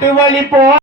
காட்டு வழி போ